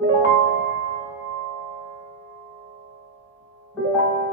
Thank you.